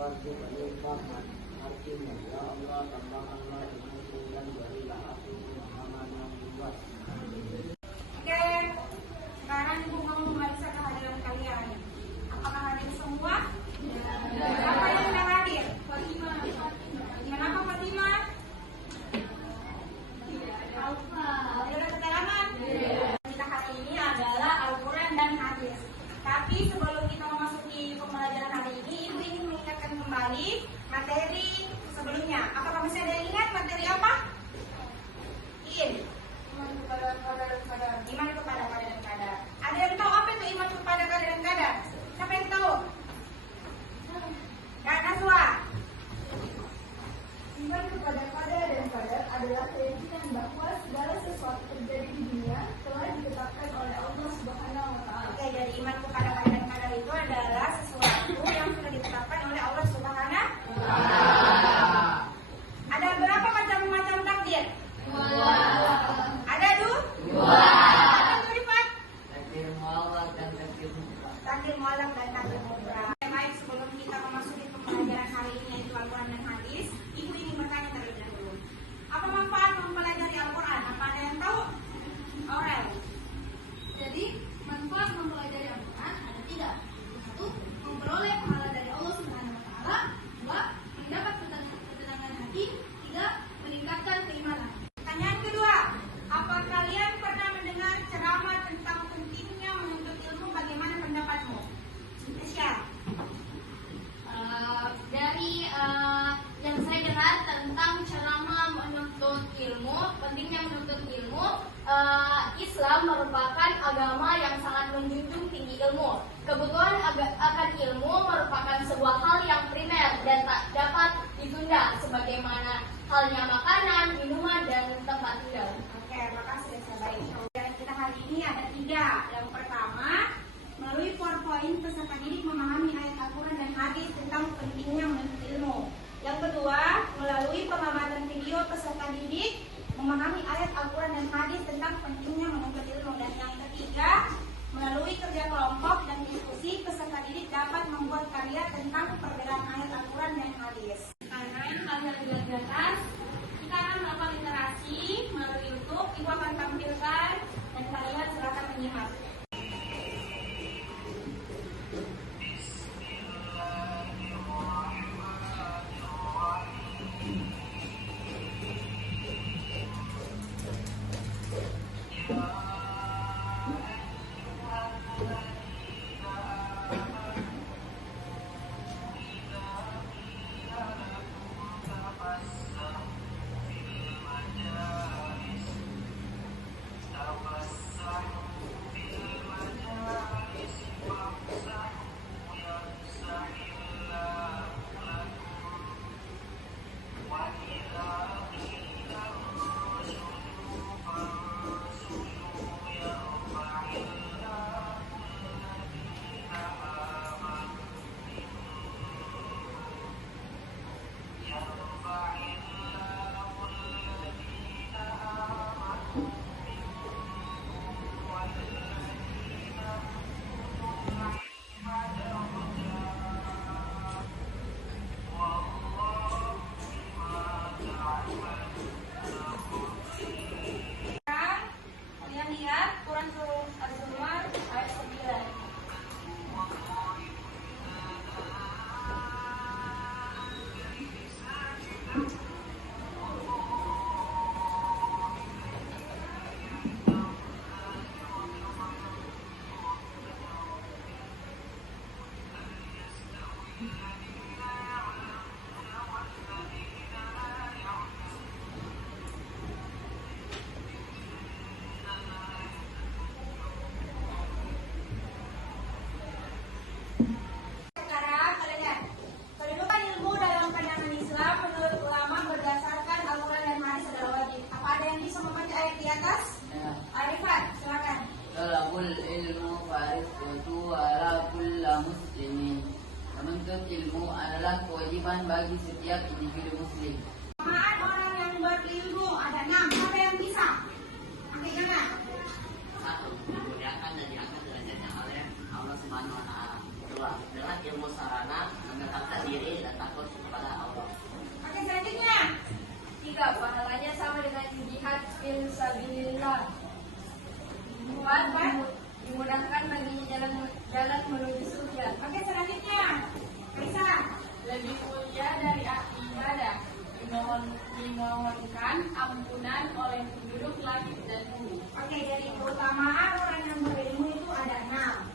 suatu kelimpahan. Artinya, ya Allah, tambahkanlah ilmuku dan berilah aku pemahaman yang luas. Oke, sekarang Ibu mau memeriksa kehadiran kalian. Apakah hadir semua? Siapa yang tidak hadir? Fatimah. Kenapa Fatimah? Ada keterangan? Kita hari ini adalah Al-Quran dan hadis. Tapi sebelum kita memasuki pembelajaran hari ini, Ibu ingin mengingatkan kembali materi sebelumnya. Apakah masih ada yang ingat materi apa? Iman kepada qadar dan qadar. Iman kepada qadar dan qadar. Ada yang tahu apa itu iman kepada qadar dan qadar? Siapa yang tahu? Kak Nazwa. Iman kepada qadar dan qadar adalah keyakinan bahwa segala sesuatu terjadi di dunia telah ditetapkan oleh Allah Subhanahu wa taala. Oke, jadi iman kepada qadar dan qadar itu adalah sesuatu yang sudah ditetapkan oleh Allah Subhanahu wa taala. Ada berapa macam-macam takdir? Ada dua. Apa itu Rifat? Takdir mu'awwal dan takdir mutlak. Takdir mu'allaq dan takdir mutlak. Baik, sebelum kita memasuki pembelajaran hari ini yaitu Al-Quran dan hadis, Ibu ingin bertanya terlebih dahulu. Apa manfaat mempelajari Al-Quran? Apa ada yang tahu? Aurel. Jadi, manfaat mempelajari Al-Quran ada tiga. Satu, memperoleh pahala dari Allah Subhanahu wa taala. Dua, mendapat ketenangan hati. Tiga, meningkatkan keimanan. Pertanyaan kedua, apa kalian pernah mendengar ceramah tentang pentingnya menuntut ilmu? Bagaimana pendapatmu? Aisyah. Dari yang saya dengar tentang ceramah menuntut ilmu, pentingnya menuntut ilmu, Islam merupakan agama yang sangat menjunjung tinggi ilmu. Kebutuhan akan ilmu merupakan sebuah hal yang primer dan tak dapat ditunda, sebagaimana halnya makanan, minuman, dan tempat tinggal. Oke, makasih ya baik. Pembelajaran kita hari ini ada tiga. Yang pertama, melalui PowerPoint peserta didik memahami ayat Al-Quran dan hadis tentang pentingnya menuntut ilmu. Yang kedua, melalui pengamatan video peserta didik memahami ayat Al-Quran dan hadis tentang pentingnya menuntut ilmu. Dan yang ketiga, melalui kerja kelompok dan diskusi peserta didik dapat membuat karya tentang perbedaan ayat Al-Quran dan hadis. Sekarang kalian lihat di atas, kita akan melakukan literasi melalui YouTube. Ibu akan tampilkan dan kalian silakan menyimak. Kalian lihat Quran Surah Az-Zumar ayat 9. Sekarang kalian lihat kedudukan ilmu dalam pandangan Islam menurut ulama berdasarkan Al-Quran dan hadis adalah wajib. Apa ada yang bisa membaca ayat di atas? Ya. Arifat, silakan. Talabul ilmu fariqatu ala kulli muslimin. Menuntut ilmu adalah kewajiban bagi setiap individu muslim. Keutamaan orang yang berilmu ada 6. Siapa yang bisa? Angkat tangan. 1. Dimuliakan dan diangkat derajatnya oleh Allah Subhanahu wa taala. 2. kedua, dengan ilmu sarana mendekatkan diri dan takut kepada Allah. Oke, selanjutnya. 3. Pahalanya sama dengan jihad fisabilillah. 4. Dimudahkan baginya jalan menuju surga. Oke, selanjutnya. Kaisa. Lebih mulia dari ibadah, dimohonkan ampunan oleh penduduk langit dan bumi. Oke, dari keutamaan orang yang berilmu itu ada 6.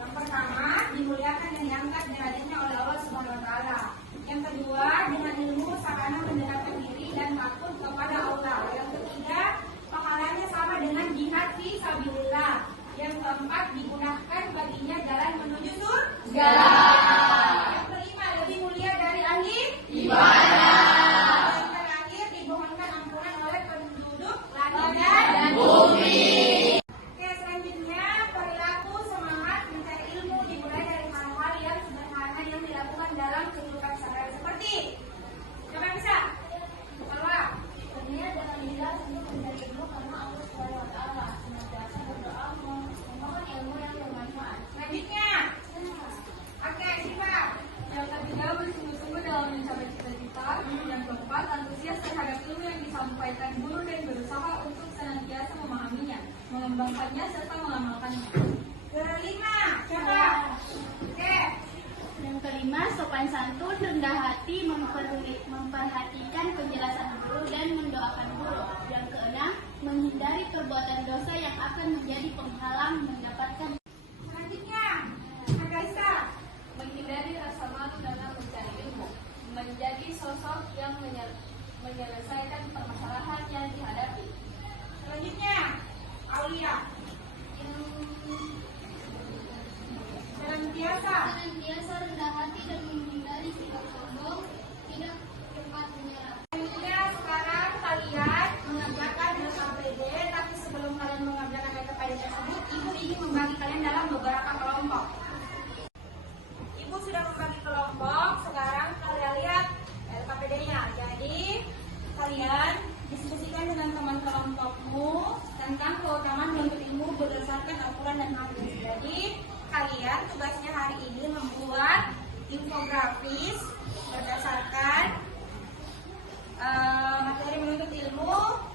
Yang pertama, dimuliakan dan diangkat derajatnya oleh Allah Subhanahu wa taala. Yang kedua, dengan ilmu sarana mendekatkan diri dan takut kepada Allah. Yang ketiga, pahalanya sama dengan jihad fi sabilillah. Yang keempat, digunakan baginya jalan menuju surga. Yang kelima, lebih mulia dari ahli ibadah. Yang terakhir, dimohonkan ampunan oleh penduduk langit dan bumi. Oke, selanjutnya perilaku semangat mencari ilmu dimulai dari hal-hal yang sederhana yang dilakukan dalam kehidupan sehari-hari seperti coba bisa bahwa Berniat dengan ikhlas untuk mencari ilmu karena Allah Subhanahu wa taala, senantiasa berdoa memohon ilmu yang bermanfaat. selanjutnya. Oke, Siva. Yang ketiga, bersungguh-sungguh dalam mencapai cita-cita. Yang keempat, antusias terhadap ilmu yang disampaikan guru dan berusaha untuk senantiasa memahaminya, mengembangkannya serta mengamalkannya. Kelima, siapa? Oke. Yang kelima, sopan santun, rendah hati, memperhatikan penjelasan guru dan mendoakan guru. Yang keenam, menghindari perbuatan dosa yang akan menjadi penghalang mendapatkan. Selanjutnya, Kaisa. Menghindari rasa malu dalam mencari ilmu, menjadi sosok yang menyelesaikan permasalahan yang dihadapi. Selanjutnya, Aulia. Senantiasa rendah hati dan menghindari sikap sombong, tidak cepat menyerah. Selanjutnya, sekarang kalian mengerjakan LKPD, tapi sebelum kalian mengerjakan LKPD tersebut, Ibu ingin membagi kalian dalam beberapa kelompok. Ibu sudah membagi kelompok, sekarang kalian lihat LKPD-nya. Jadi, kalian diskusikan dengan teman kelompokmu tentang keutamaan menuntut ilmu berdasarkan Al-Quran dan hadis. Jadi, kalian tugasnya hari ini membuat infografis berdasarkan materi menuntut ilmu.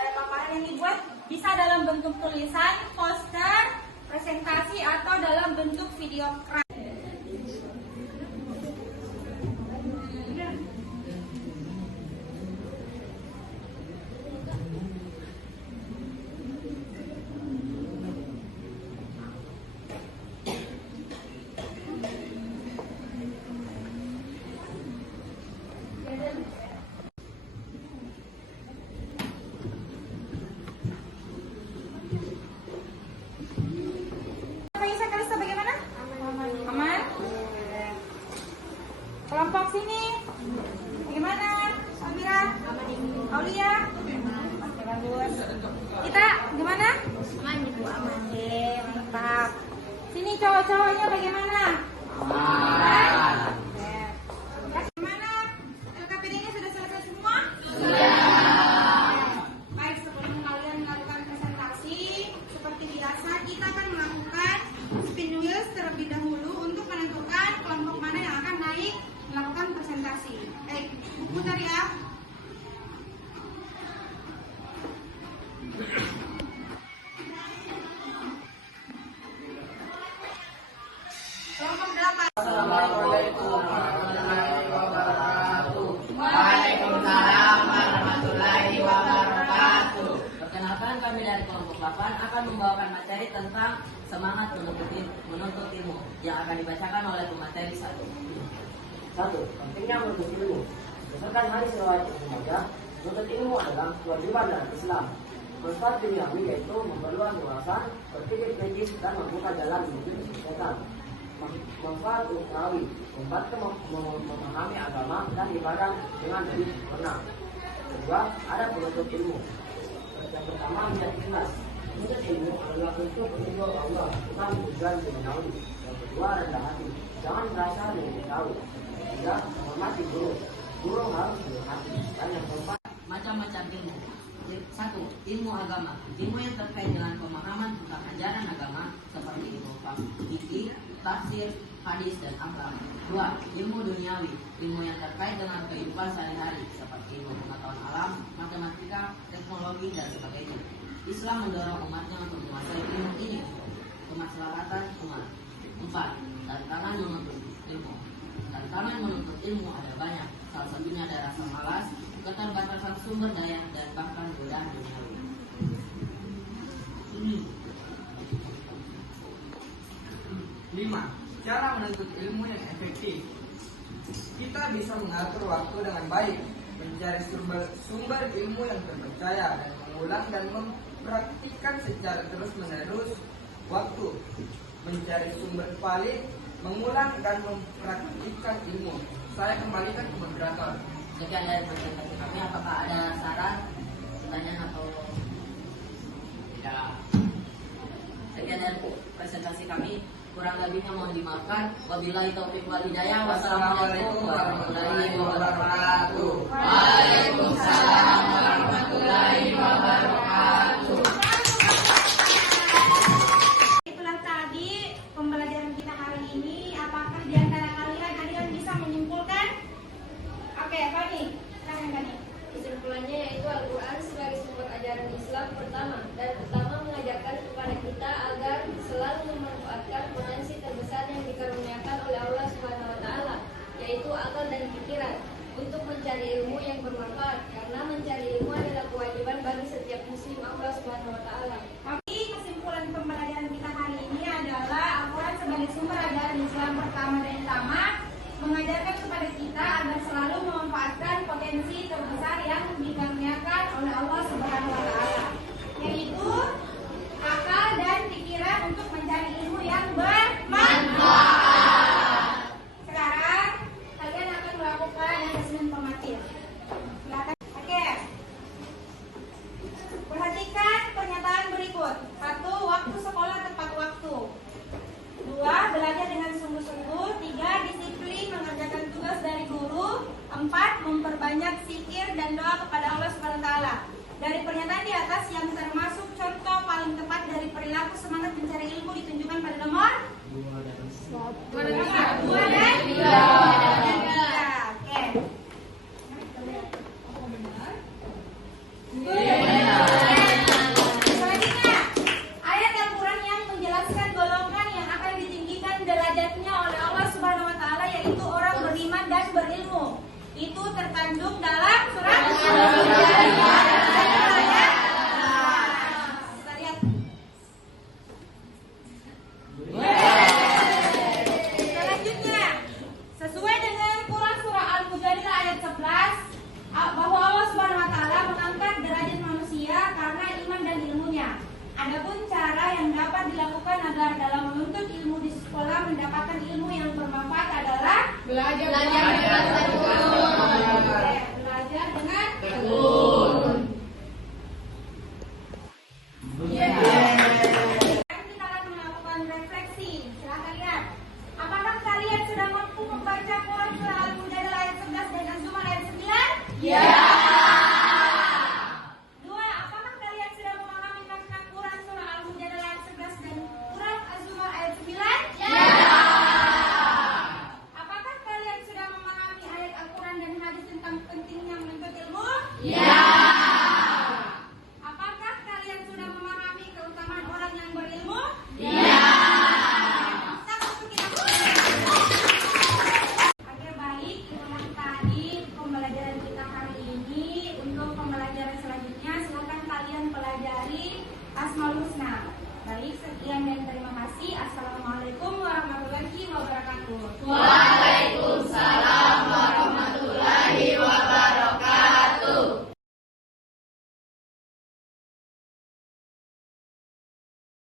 Paparan yang dibuat bisa dalam bentuk tulisan, poster, presentasi, atau dalam bentuk video craft. Kelompok sini, bagaimana? Amira, Aulia, oke bagus. Kita gimana? Aman ibu, aman. Oke, mantap. Sini cowok-cowoknya bagaimana? Aman. Ya, gimana? LKPD-nya sudah selesai semua? Baik, sebelum kalian melakukan presentasi, seperti biasa kita akan melakukan spin wheels terlebih dahulu untuk menentukan kelompok mana yang akan naik melakukan presentasi. Baik, putar ya. Kelompok 8. Assalamualaikum warahmatullahi wabarakatuh. Waalaikumsalam warahmatullahi wabarakatuh. Perkenalkan, kami dari kelompok 8 akan membawakan materi tentang semangat menuntut ilmu yang akan dibacakan oleh pemateri 1. 1. Pentingnya menuntut ilmu. Berdasarkan hadis riwayat Ibnu Majah, menuntut ilmu adalah kewajiban dalam Islam. Manfaat duniawi yaitu memperluas wawasan, berpikir kritis, dan membuka jalan menuju kesuksesan. Manfaat ukhrawi, membantu memahami agama dan ibadah dengan lebih sempurna. Kedua, ada penuntut ilmu. Yang pertama, niat ikhlas. Menuntut ilmu adalah bentuk ridho Allah, bukan tujuan duniawi. Yang kedua, rendah hati. Jangan merasa lebih tahu. Ketiga, menghormati guru. Guru harus dihormati. Dan yang keempat, Macam-macam ilmu. 1. Ilmu agama. Ilmu yang terkait dengan pemahaman tentang ajaran agama seperti ilmu fikih, tafsir, hadis, dan akal. 2. Ilmu duniawi, ilmu yang terkait dengan kehidupan sehari-hari seperti ilmu pengetahuan alam, matematika, teknologi, dan sebagainya. Islam mendorong umatnya untuk menguasai ilmu ini untuk kemaslahatan umat. 4. Tantangan menuntut ilmu. Tantangan menuntut ilmu ada banyak, salah satunya ada rasa malas, keterbatasan sumber daya, dan bahkan godaan duniawi. 5. Cara menuntut ilmu yang efektif. Kita bisa mengatur waktu dengan baik, mencari sumber ilmu yang terpercaya, dan mengulang dan mempraktikkan secara terus-menerus waktu, mencari sumber valid, mengulang dan mempraktikkan ilmu. Saya kembalikan ke moderator. Sekian dari presentasi kami. Apakah ada saran, pertanyaan atau tidak? Sekian dari presentasi kami. Kurang lebihnya mohon dimaafkan. Wabillahi taufiq wal hidayah. Wassalamualaikum warahmatullahi wabarakatuh. Waalaikumsalam warahmatullahi wabarakatuh. Itulah tadi pembelajaran kita hari ini. Apakah di antara kalian ada yang bisa menyimpulkan? Oke, Fani, silakan Fani. Kesimpulannya yaitu Al-Quran sebagai sumber ajaran Islam pertama dan utama mengajarkan kepada kita agar selalu memanfaatkan potensi terbesar yang dikaruniakan oleh Allah Subhanahu wa taala, yaitu akal dan pikiran, untuk mencari ilmu yang bermanfaat, karena mencari ilmu adalah kewajiban bagi setiap muslim Allah Subhanahu wa taala. Oke, kesimpulan pembelajaran kita hari ini adalah Al-Quran sebagai sumber ajaran Islam pertama dan utama mengajarkan kepada kita agar selalu memanfaatkan potensi terbesar yang dikaruniakan oleh Allah Subhanahu wa taala, yaitu akal dan pikiran untuk mencari ilmu yang bermanfaat. Sekarang kalian akan melakukan asesmen formatif. Silakan. Oke. Perhatikan pernyataan berikut. 1. Waktu sekolah tepat waktu. 2. Belajar dengan sungguh-sungguh. 3. Disiplin mengerjakan tugas dari guru. 4. Memperbanyak zikir dan doa kepada Allah Subhanahu wa taala. Dari pernyataan di atas yang termasuk contoh paling tepat dari perilaku semangat mencari ilmu ditunjukkan pada nomor 2 dan 3. Oke. Selanjutnya, ayat Al-Quran yang menjelaskan golongan yang akan ditinggikan derajatnya oleh Allah Subhanahu wa taala, yaitu orang beriman dan berilmu. Itu terkandung dalam surat Kita lihat. Selanjutnya, sesuai dengan Quran surah Al-Mujadilah ayat 11, bahwa Allah Subhanahu wa taala mengangkat derajat manusia karena iman dan ilmunya. Adapun cara yang dapat dilakukan agar dalam menuntut ilmu di sekolah mendapatkan ilmu yang bermanfaat adalah belajar dengan tekun. Sekarang kita akan melakukan refleksi. Silakan lihat. Apakah kalian sudah mampu membaca Quran surah Al-Mujadilah ayat 11 dan Az-Zumar ayat 9? Ya. 2. Apakah kalian sudah memahami makna Quran surah Al-Mujadilah ayat 11 dan Quran Az-Zumar ayat 9? Ya. Apakah kalian sudah memahami ayat Al-Quran dan hadis tentang pentingnya menuntut ilmu? Ya. Apakah kalian sudah memahami keutamaan orang yang berilmu? Ya. Oke, baik. Itulah tadi pembelajaran kita hari ini. Untuk pembelajaran selanjutnya, silakan kalian pelajari Asmaul Husna. Baik, sekian dan terima kasih. Assalamualaikum warahmatullahi wabarakatuh.